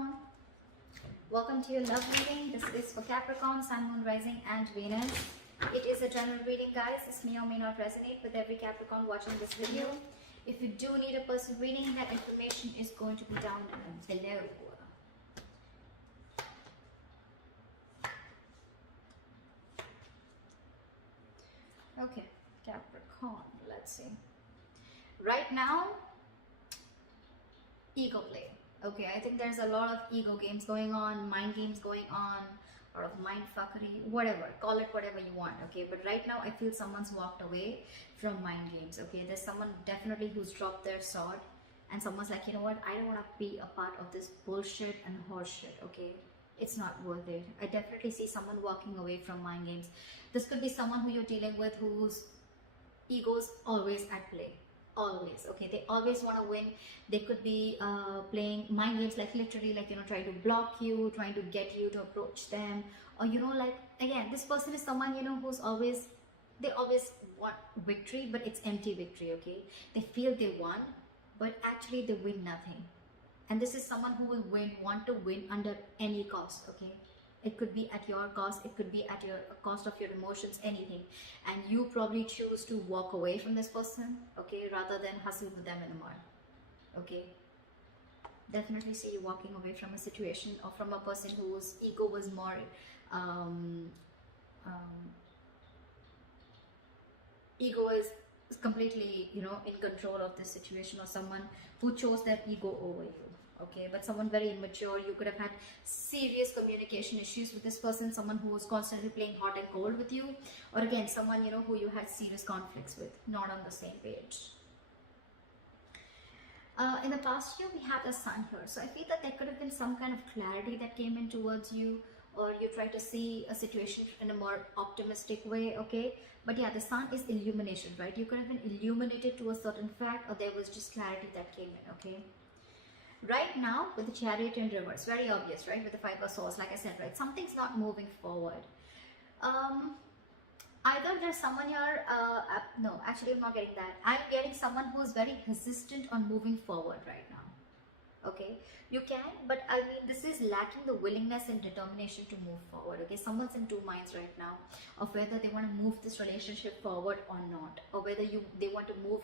Capricorn. Welcome to your love reading. This is for Capricorn, Sun, Moon, Rising and Venus. It is a general reading, guys. This may or may not resonate with every Capricorn watching this video. If you do need a personal reading, that information is going to be down below. Okay, Capricorn, let's see. Right now, ego play. Okay, I think there's a lot of ego games going on, mind games going on, a lot of mind fuckery, whatever, call it whatever you want. Okay, but right now I feel someone's walked away from mind games. Okay, there's someone definitely who's dropped their sword and someone's like, you know what, I don't want to be a part of this bullshit and horseshit. Okay, it's not worth it. I definitely see someone walking away from mind games. This could be someone who you're dealing with whose ego's always at play. Always. Okay, they always want to win. They could be playing mind games, like literally, like, you know, trying to block you, trying to get you to approach them, or, you know, like, again, this person is someone, you know, who's always, they always want victory, but it's empty victory. Okay, they feel they won, but actually they win nothing. And this is someone who will want to win under any cost. Okay, it could be at your cost, it could be at your cost of your emotions, anything. And you probably choose to walk away from this person, okay, rather than hustle with them anymore. Okay, definitely see you walking away from a situation or from a person whose ego was more ego is completely, you know, in control of this situation, or someone who chose their ego over you. Okay, but someone very immature. You could have had serious communication issues with this person, someone who was constantly playing hot and cold with you, or again, someone, you know, who you had serious conflicts with, not on the same page. In the past year, we have the Sun here, so I feel that there could have been some kind of clarity that came in towards you, or you try to see a situation in a more optimistic way. Okay, but yeah, the Sun is illumination, right? You could have been illuminated to a certain fact, or there was just clarity that came in. Okay, right now with the Chariot in reverse, very obvious, right? With the Five of Swords, like I said, right, something's not moving forward. Either there's someone here, no, actually I'm not getting that. I'm getting someone who's very hesitant on moving forward right now. Okay, you can, but I mean, this is lacking the willingness and determination to move forward. Okay, someone's in two minds right now of whether they want to move this relationship forward or not, or whether they want to move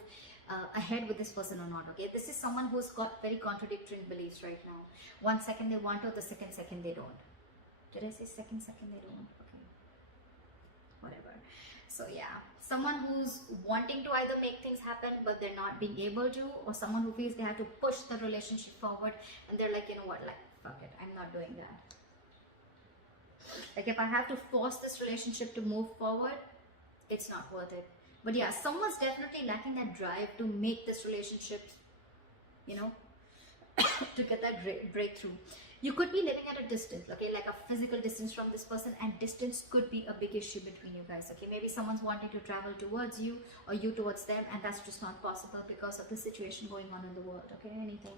ahead with this person or not. Okay, this is someone who's got very contradictory beliefs right now. One second they want to, the second they don't. Did I say second they don't? Okay, whatever. So yeah, someone who's wanting to either make things happen but they're not being able to, or someone who feels they have to push the relationship forward and they're like, you know what, like, fuck it, I'm not doing that. Like, if I have to force this relationship to move forward, it's not worth it. But yeah, someone's definitely lacking that drive to make this relationship, you know, to get that breakthrough. You could be living at a distance, okay, like a physical distance from this person, and distance could be a big issue between you guys. Okay, maybe someone's wanting to travel towards you or you towards them, and that's just not possible because of the situation going on in the world. Okay, anything.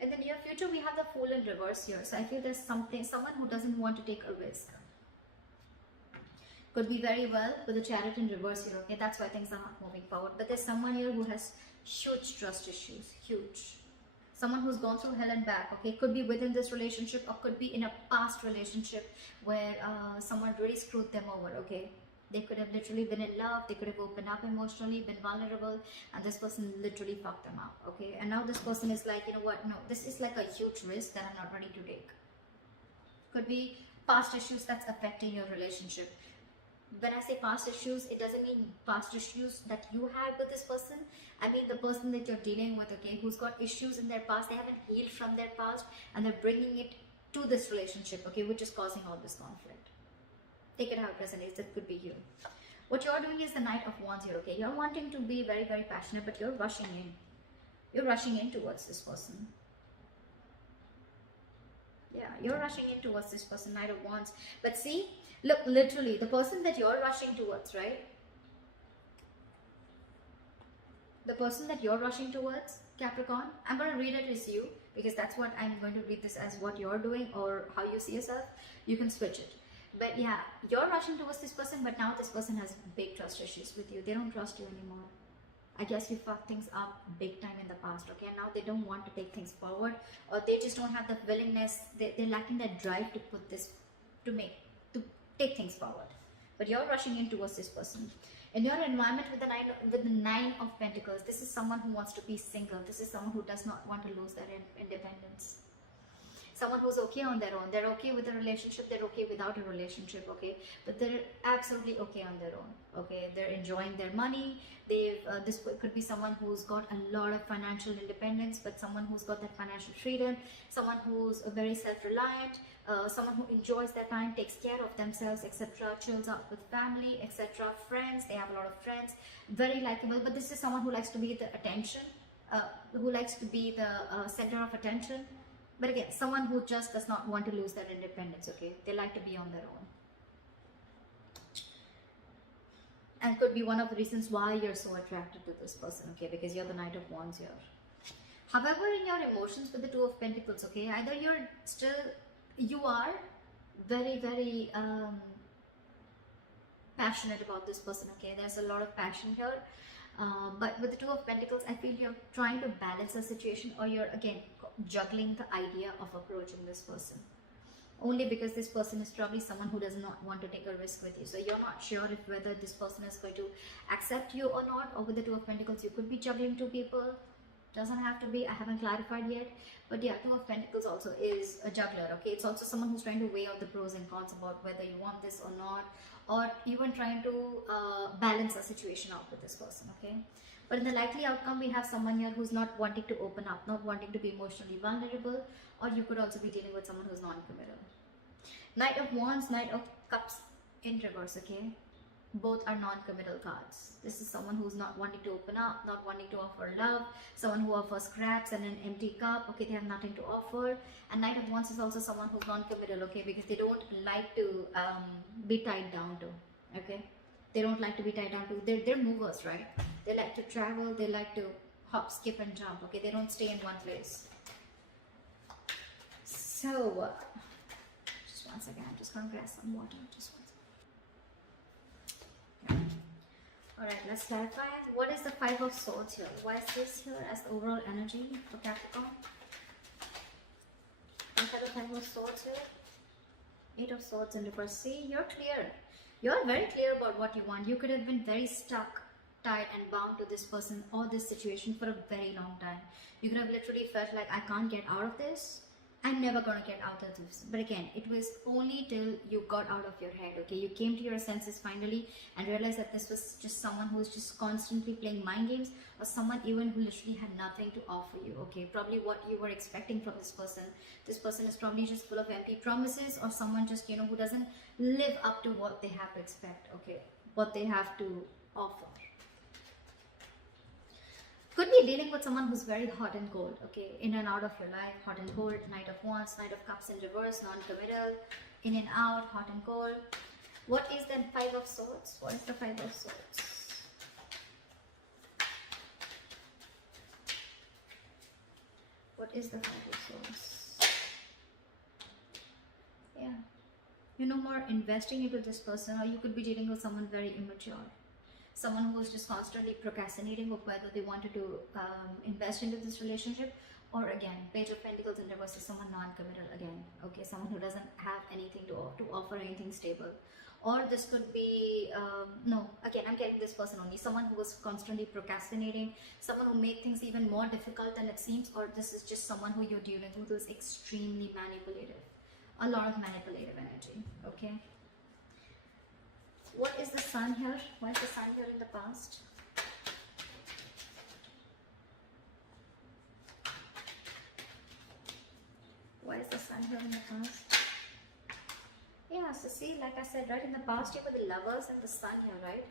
In the near future, we have the Fool in reverse here. So I feel there's someone who doesn't want to take a risk. Could be very well with the Chariot in reverse here. Okay, that's why things are not moving forward. But there's someone here who has huge trust issues, huge. Someone who's gone through hell and back. Okay, could be within this relationship or could be in a past relationship where someone really screwed them over. Okay, they could have literally been in love, they could have opened up emotionally, been vulnerable, and this person literally fucked them up. Okay, and now this person is like, you know what, no, this is like a huge risk that I'm not ready to take. Could be past issues that's affecting your relationship. When I say past issues, it doesn't mean past issues that you had with this person. I mean the person that you're dealing with, okay, who's got issues in their past. They haven't healed from their past and they're bringing it to this relationship, okay, which is causing all this conflict. Take it how it resonates. That could be you. What you're doing is the Knight of Wands here, okay. You're wanting to be very, very passionate, but you're rushing in. You're rushing in towards this person. Yeah, you're rushing in towards this person, Knight of Wands. But see, look, literally, the person that you're rushing towards, right? The person that you're rushing towards, Capricorn, I'm going to read it as you, because that's what I'm going to read this as what you're doing or how you see yourself. You can switch it. But yeah, you're rushing towards this person, but now this person has big trust issues with you. They don't trust you anymore. I guess you fucked things up big time in the past, okay? And now they don't want to take things forward, or they just don't have the willingness, they're lacking that drive to put this, to take things forward. But you're rushing in towards this person. In your environment with the nine of Pentacles, this is someone who wants to be single. This is someone who does not want to lose their independence. Someone who's okay on their own. They're okay with a relationship. They're okay without a relationship, okay? But they're absolutely okay on their own, okay? They're enjoying their money. This could be someone who's got a lot of financial independence, but someone who's got that financial freedom, someone who's very self-reliant, someone who enjoys their time, takes care of themselves, etc., chills out with family, etc., friends. They have a lot of friends, very likable. But this is someone who likes to be the attention, who likes to be the center of attention. But again, someone who just does not want to lose their independence, okay? They like to be on their own. And could be one of the reasons why you're so attracted to this person, okay? Because you're the Knight of Wands here. However, in your emotions with the Two of Pentacles, okay? Either you are very, very passionate about this person, okay? There's a lot of passion here. But with the Two of Pentacles, I feel you're trying to balance the situation, or you're, again, juggling the idea of approaching this person. Only because this person is probably someone who does not want to take a risk with you. So you're not sure if whether this person is going to accept you or not. Or with the Two of Pentacles, you could be juggling two people. Doesn't have to be. I haven't clarified yet. But yeah, Two of Pentacles also is a juggler, okay? It's also someone who's trying to weigh out the pros and cons about whether you want this or not. Or even trying to balance a situation out with this person, okay? But in the likely outcome, we have someone here who's not wanting to open up, not wanting to be emotionally vulnerable, or you could also be dealing with someone who's non-committal. Knight of Wands, Knight of Cups in reverse, okay? Both are non-committal cards. This is someone who's not wanting to open up, not wanting to offer love, someone who offers scraps and an empty cup, okay? They have nothing to offer. And Knight of Wands is also someone who's non-committal, okay? Because they don't like to be tied down to, okay? They don't like to be tied down to. They're movers, right? They like to travel. They like to hop, skip, and jump. Okay, they don't stay in one place. So, just one second. I'm just gonna grab some water. Just one second. All right, let's clarify. What is the Five of Swords here? Why is this here as the overall energy for Capricorn? Look at the Five of Swords here. Eight of Swords in reverse. See, you're clear. You're very clear about what you want. You could have been very stuck, tied and bound to this person or this situation for a very long time. You could have literally felt like, I can't get out of this. I'm never gonna get out of this. But again, it was only till you got out of your head, okay? You came to your senses finally and realized that this was just someone who's just constantly playing mind games, or someone even who literally had nothing to offer you, okay? Probably what you were expecting from this person. This person is probably just full of empty promises, or someone just, you know, who doesn't live up to what they have to expect, okay? What they have to offer. Could be dealing with someone who's very hot and cold, okay? In and out of your life, hot and cold. Knight of Wands, Knight of Cups in reverse, non-committal, in and out, hot and cold. What is the Five of Swords? What is the Five of Swords? What is the Five of Swords? Yeah. You're no more investing into this person, or you could be dealing with someone very immature. Someone who is just constantly procrastinating of whether they wanted to invest into this relationship, or again, Page of Pentacles in reverse is someone non-committal again, okay? Someone who doesn't have anything to offer, anything stable. Or this could be, no, again, I'm getting this person only, someone who was constantly procrastinating, someone who made things even more difficult than it seems, or this is just someone who you're dealing with who is extremely manipulative. A lot of manipulative energy, okay? What is the Sun here? Why is the Sun here in the past? Why is the Sun here in the past? Yeah, so see, like I said, right, in the past you were the Lovers and the Sun here, right?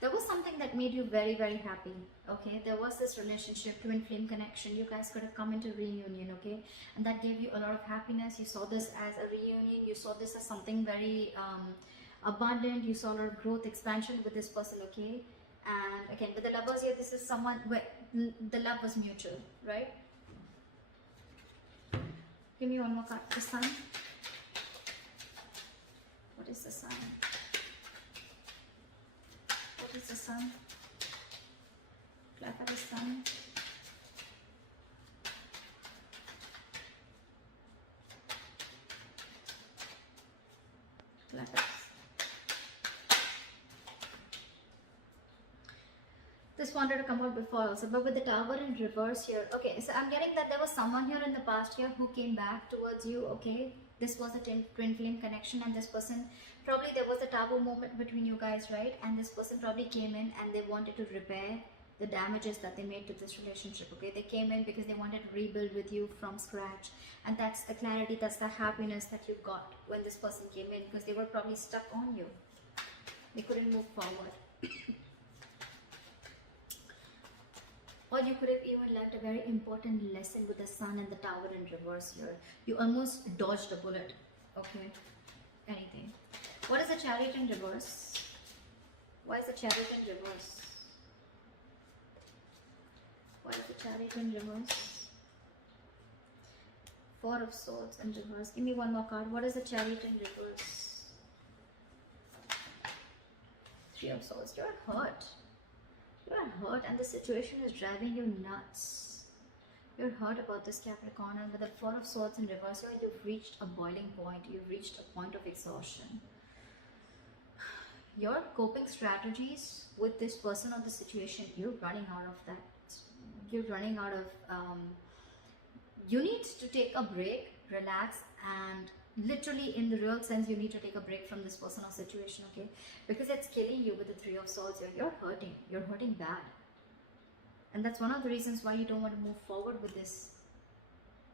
There was something that made you very, very happy, okay? There was this relationship, twin flame connection. You guys could have come into reunion, okay? And that gave you a lot of happiness. You saw this as a reunion. You saw this as something very abundant. You saw a lot of growth, expansion with this person, okay? And again, with the Lovers here, this is someone where the love was mutual, right? Give me one more card. The Sun. What is the Sun? What is the Sun? Clarify for the sun. Letters. This wanted to come out before also, but with the Tower in reverse here. Okay, so I'm getting that there was someone here in the past year who came back towards you. Okay, this was a twin flame connection, and this person, probably there was a taboo moment between you guys, right? And this person probably came in and they wanted to repair the damages that they made to this relationship. Okay, they came in because they wanted to rebuild with you from scratch, and that's the clarity, that's the happiness that you got when this person came in, because they were probably stuck on you. They couldn't move forward. Or you could have even learned a very important lesson with the Sun and the Tower in reverse here. You almost dodged a bullet. Okay, anything. What is the Chariot in reverse? Why is the Chariot in reverse? Why is the Chariot in reverse? Four of Swords in reverse. Give me one more card. What is the Chariot in reverse? Three of Swords. You're hurt. You are hurt and the situation is driving you nuts. You're hurt about this, Capricorn, and with the Four of Swords in reverse, you've reached a boiling point. You've reached a point of exhaustion. Your coping strategies with this person or the situation, you're running out of that. You're running out of... you need to take a break, relax, and literally in the real sense, you need to take a break from this person or situation, okay? Because it's killing you with the Three of Swords here. You're hurting. You're hurting bad. And that's one of the reasons why you don't want to move forward with this,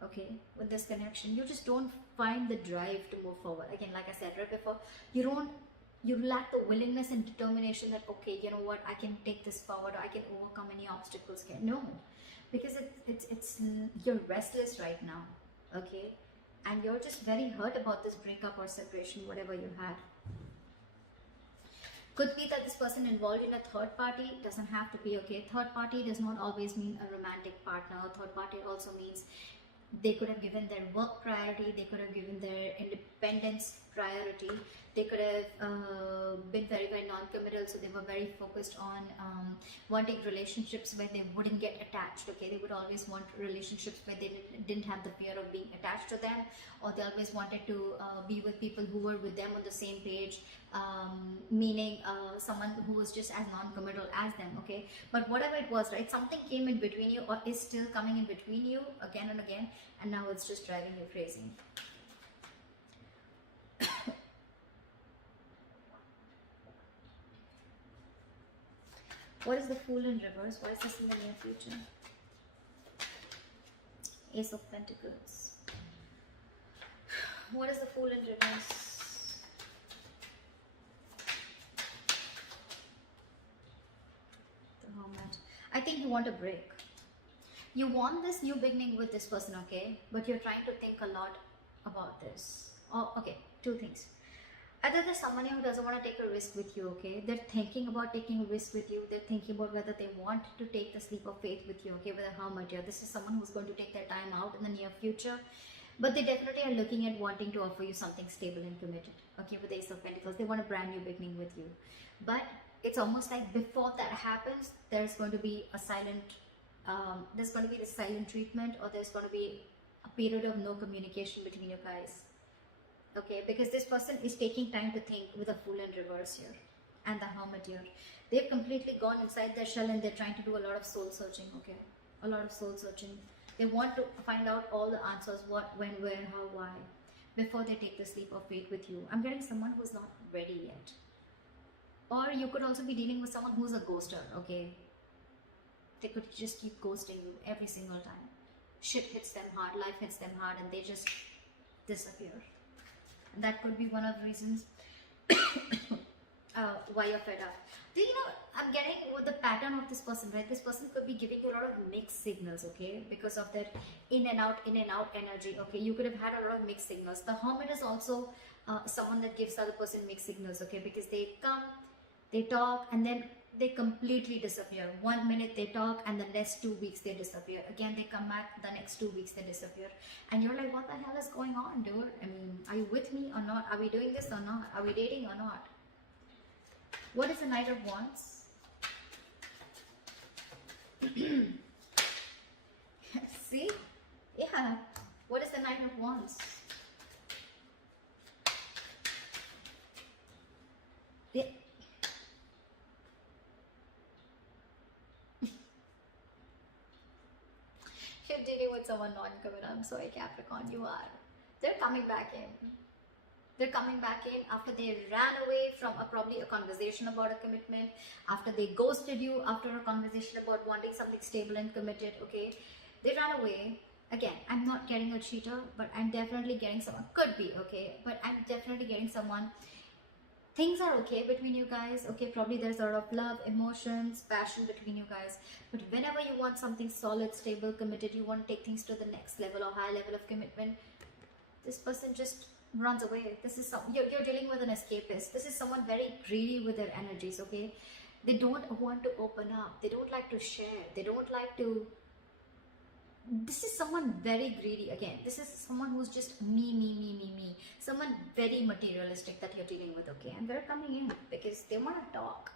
okay? With this connection. You just don't find the drive to move forward. Again, like I said right before, you lack the willingness and determination that, okay, you know what, I can take this forward, or I can overcome any obstacles here. No, because you're restless right now, okay? And you're just very hurt about this breakup or separation, whatever you had. Could be that this person involved in a third party, doesn't have to be, okay? Third party does not always mean a romantic partner. Third party also means they could have given their work priority, they could have given their independence priority, they could have been very, very non-committal, so they were very focused on wanting relationships where they wouldn't get attached, okay? They would always want relationships where they didn't have the fear of being attached to them, or they always wanted to be with people who were with them on the same page, meaning someone who was just as non-committal as them, okay? But whatever it was, right, something came in between you, or is still coming in between you again and again, and now it's just driving you crazy. What is the Fool in reverse? Why is this in the near future? Ace of Pentacles. What is the Fool in reverse? The Hermit. I think you want a break. You want this new beginning with this person, okay? But you're trying to think a lot about this. Oh, okay, two things. Either there's someone who doesn't want to take a risk with you, okay? They're thinking about taking a risk with you. They're thinking about whether they want to take the leap of faith with you, okay? With a Hermit here. This is someone who's going to take their time out in the near future. But they definitely are looking at wanting to offer you something stable and committed, okay? With the Ace of Pentacles, they want a brand new beginning with you. But it's almost like before that happens, there's going to be a silent, there's going to be the silent treatment, or there's going to be a period of no communication between you guys. Okay, because this person is taking time to think with a Fool in reverse here and the Hermit here. They've completely gone inside their shell and they're trying to do a lot of soul searching, okay? A lot of soul searching. They want to find out all the answers, what, when, where, how, why, before they take this leap of faith with you. I'm getting someone who's not ready yet. Or you could also be dealing with someone who's a ghoster, okay? They could just keep ghosting you every single time. Shit hits them hard, life hits them hard, and they just disappear. That could be one of the reasons why you're fed up. Do you know, I'm getting with the pattern of this person, right? This person could be giving you a lot of mixed signals, okay? Because of that in and out energy, okay? You could have had a lot of mixed signals. The Hermit is also someone that gives the other person mixed signals, okay? Because they come, they talk, and then they completely disappear. 1 minute they talk, and the next 2 weeks they disappear. Again, they come back, the next 2 weeks they disappear. And you're like, what the hell is going on, dude? I mean, are you with me or not? Are we doing this or not? Are we dating or not? What is the Knight of Wands? See? Yeah. What is the Nine of Wands? Yeah. You're dealing with someone non-committal. I'm sorry, Capricorn, you are. They're coming back in. They're coming back in after they ran away from probably a conversation about a commitment, after they ghosted you, after a conversation about wanting something stable and committed, okay? They ran away. Again, I'm not getting a cheater, but I'm definitely getting someone. Could be, okay? But I'm definitely getting someone. Things are okay between you guys, okay? Probably there's a lot of love, emotions, passion between you guys. But whenever you want something solid, stable, committed, you want to take things to the next level or high level of commitment, this person just runs away. This is you're dealing with an escapist. This is someone very greedy with their energies, okay? They don't want to open up. They don't like to share. They don't like to. This is someone very greedy. Again, this is someone who's just me. Someone very materialistic that you're dealing with, okay? And they're coming in because they want to talk.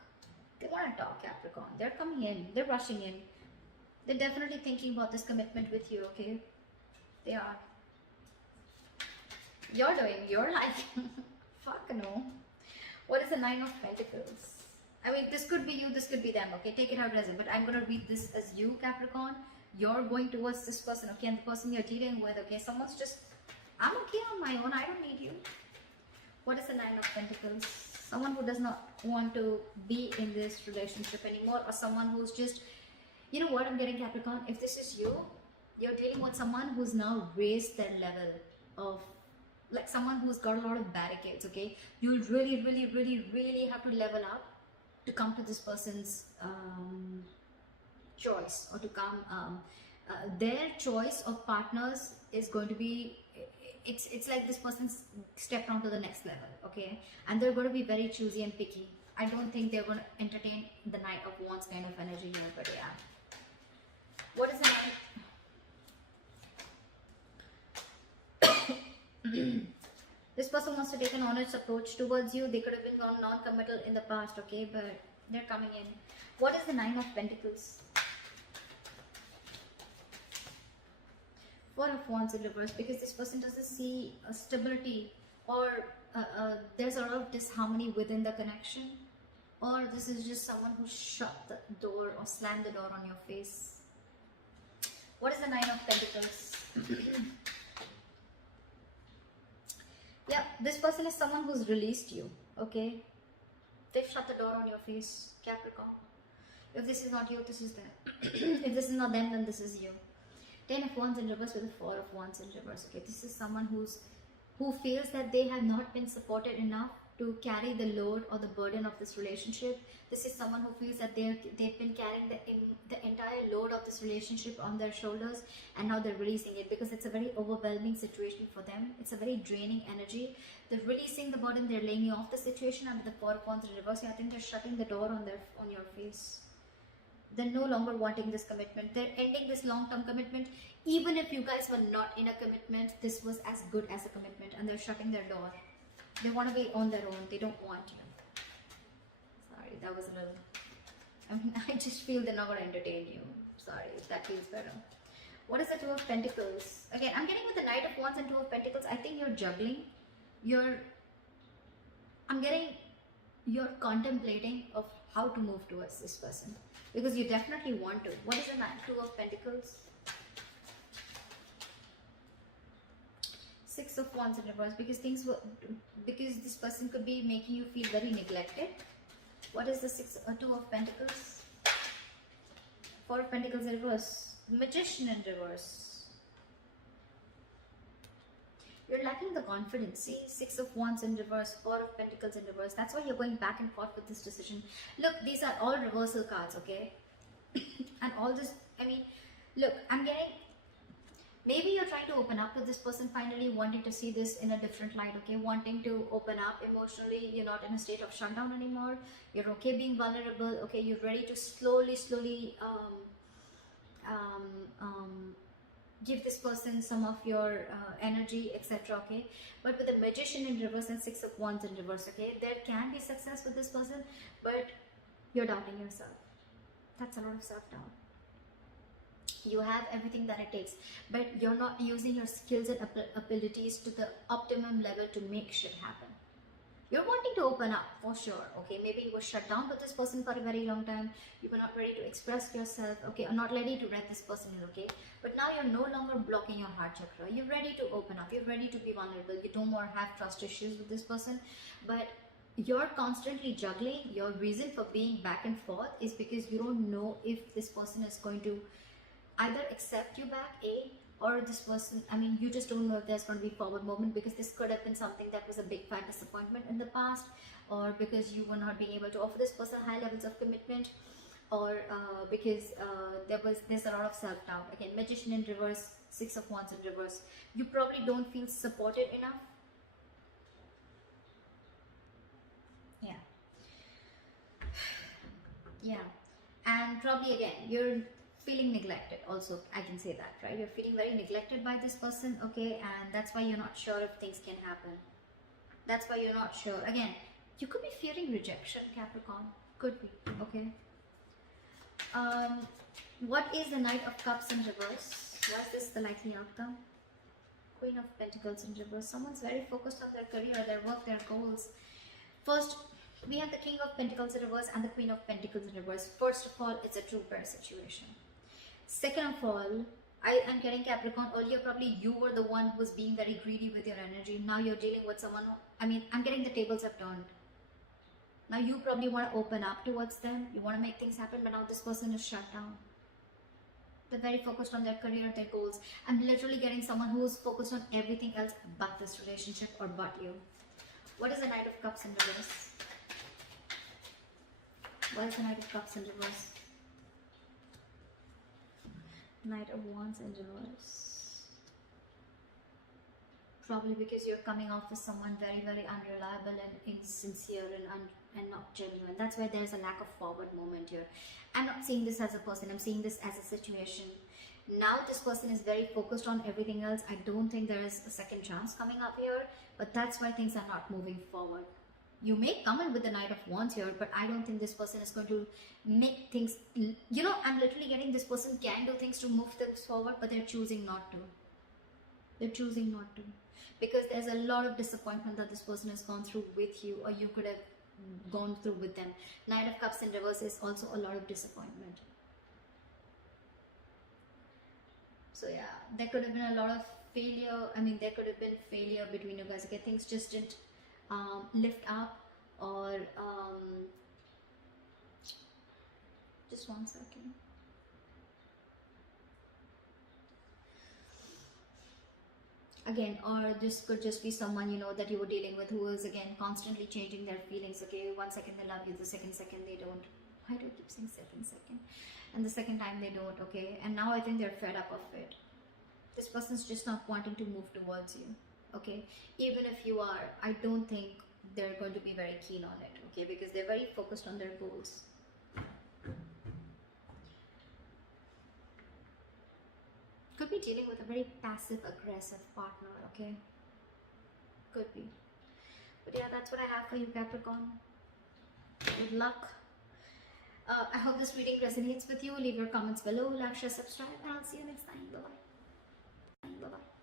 They want to talk, Capricorn. They're coming in. They're rushing in. They're definitely thinking about this commitment with you, okay? They are. You're doing, you're like, fuck no. What is the Nine of Pentacles? I mean, this could be you, this could be them, okay? Take it how it doesn't. But I'm going to read this as you, Capricorn. You're going towards this person, okay? And the person you're dealing with, okay? Someone's just, I'm okay on my own. I don't need you. What is the Nine of Pentacles? Someone who does not want to be in this relationship anymore, or someone who's just, you know what I'm getting, Capricorn? If this is you, you're dealing with someone who's now raised their level of, like someone who's got a lot of barricades, okay? You'll really have to level up to come to this person's choice, or to come their choice of partners is going to be, it's like this person's stepped on to the next level, okay? And they're going to be very choosy and picky. I don't think they're going to entertain the Knight of Wands kind of energy here, but yeah. What is the Knight? This person wants to take an honest approach towards you. They could have been non-committal in the past, okay? But they're coming in. What is the Nine of Pentacles? Four of Wands in reverse, because this person doesn't see a stability, or there's a lot of disharmony within the connection, or this is just someone who shut the door or slammed the door on your face. What is the Nine of Pentacles? Yeah, this person is someone who's released you, okay? They've shut the door on your face, Capricorn. If this is not you, this is them. If this is not them, then this is you. 10 of Wands in reverse with a 4 of Wands in reverse, okay? This is someone who feels that they have not been supported enough to carry the load or the burden of this relationship. This is someone who feels that they've been carrying the entire load of this relationship on their shoulders, and now they're releasing it because it's a very overwhelming situation for them. It's a very draining energy. They're releasing the burden, they're laying you off the situation, and with the 4 of Wands in reverse, I think they're shutting the door on your face. They're no longer wanting this commitment. They're ending this long-term commitment. Even if you guys were not in a commitment, this was as good as a commitment, and they're shutting their door. They want to be on their own. They don't want you. Sorry, that was a little... I mean, I just feel they're not going to entertain you. Sorry, if that feels better. What is the Two of Pentacles? Again, I'm getting with the Knight of Wands and Two of Pentacles. I think you're juggling. I'm getting... You're contemplating of how to move towards this person, because you definitely want to. What is the Two of Pentacles? 6 of Wands in reverse, because this person could be making you feel very neglected. What is the 2 of Pentacles? 4 of Pentacles in reverse. Magician in reverse. You're lacking the confidence. See, 6 of Wands in reverse, 4 of Pentacles in reverse. That's why you're going back and forth with this decision. Look, these are all reversal cards, okay? And all this, I mean, look, I'm getting... Maybe you're trying to open up to this person finally, wanting to see this in a different light, okay? Wanting to open up emotionally. You're not in a state of shutdown anymore. You're okay being vulnerable, okay? You're ready to slowly give this person some of your energy, etc., okay? But with the Magician in reverse and 6 of Wands in reverse, okay? There can be success with this person, but you're doubting yourself. That's a lot of self-doubt. You have everything that it takes, but you're not using your skills and abilities to the optimum level to make shit happen. You're wanting to open up for sure, okay? Maybe you were shut down with this person for a very long time. You were not ready to express yourself, okay? Or not ready to let this person in, okay? But now you're no longer blocking your heart chakra. You're ready to open up. You're ready to be vulnerable. You don't more have trust issues with this person. But you're constantly juggling. Your reason for being back and forth is because you don't know if this person is going to either accept you back, or this person, I mean, you just don't know if there's going to be forward movement, because this could have been something that was a big fat disappointment in the past, or because you were not being able to offer this person high levels of commitment, or because there's a lot of self-doubt. Again, Magician in reverse, Six of Wands in reverse. You probably don't feel supported enough. Yeah, and probably again you're feeling neglected also. I can say that, right? You're feeling very neglected by this person, okay? And that's why you're not sure if things can happen. That's why you're not sure. Again, you could be fearing rejection, Capricorn. Could be, okay? What is the Knight of Cups in reverse? Why is this the likely outcome? Queen of Pentacles in reverse. Someone's very focused on their career, their work, their goals. First, we have the King of Pentacles in reverse and the Queen of Pentacles in reverse. First of all, it's a true pair situation. Second of all, I am getting Capricorn. Earlier, probably you were the one who was being very greedy with your energy. Now you're dealing with someone who, I mean, I'm getting the tables have turned. Now you probably want to open up towards them. You want to make things happen, but now this person is shut down. They're very focused on their career, their goals. I'm literally getting someone who is focused on everything else but this relationship or but you. What is the Knight of Cups in reverse? Why is the Knight of Cups in reverse? Knight of Wands in reverse. Probably because you're coming off as someone very, very unreliable and insincere and not genuine. That's why there's a lack of forward movement here. I'm not seeing this as a person. I'm seeing this as a situation. Now this person is very focused on everything else. I don't think there is a second chance coming up here. But that's why things are not moving forward. You may come in with the Knight of Wands here, but I don't think this person is going to make things, you know, I'm literally getting this person can do things to move things forward, but they're choosing not to. They're choosing not to. Because there's a lot of disappointment that this person has gone through with you, or you could have gone through with them. Knight of Cups in reverse is also a lot of disappointment. So yeah, there could have been a lot of failure. I mean, there could have been failure between you guys. Okay, things just didn't lift up, or just one second. Again, or this could just be someone, you know, that you were dealing with who is again constantly changing their feelings. Okay, one second they love you, the second they don't. Why do I keep saying second? And the second time they don't, okay? And now I think they're fed up of it. This person's just not wanting to move towards you, okay? Even if you are, I don't think they're going to be very keen on it, okay? Because they're very focused on their goals. Could be dealing with a very passive-aggressive partner, okay? Could be. But yeah, that's what I have for you, Capricorn. Good luck. I hope this reading resonates with you. Leave your comments below, like, share, subscribe, and I'll see you next time. Bye-bye. Bye-bye.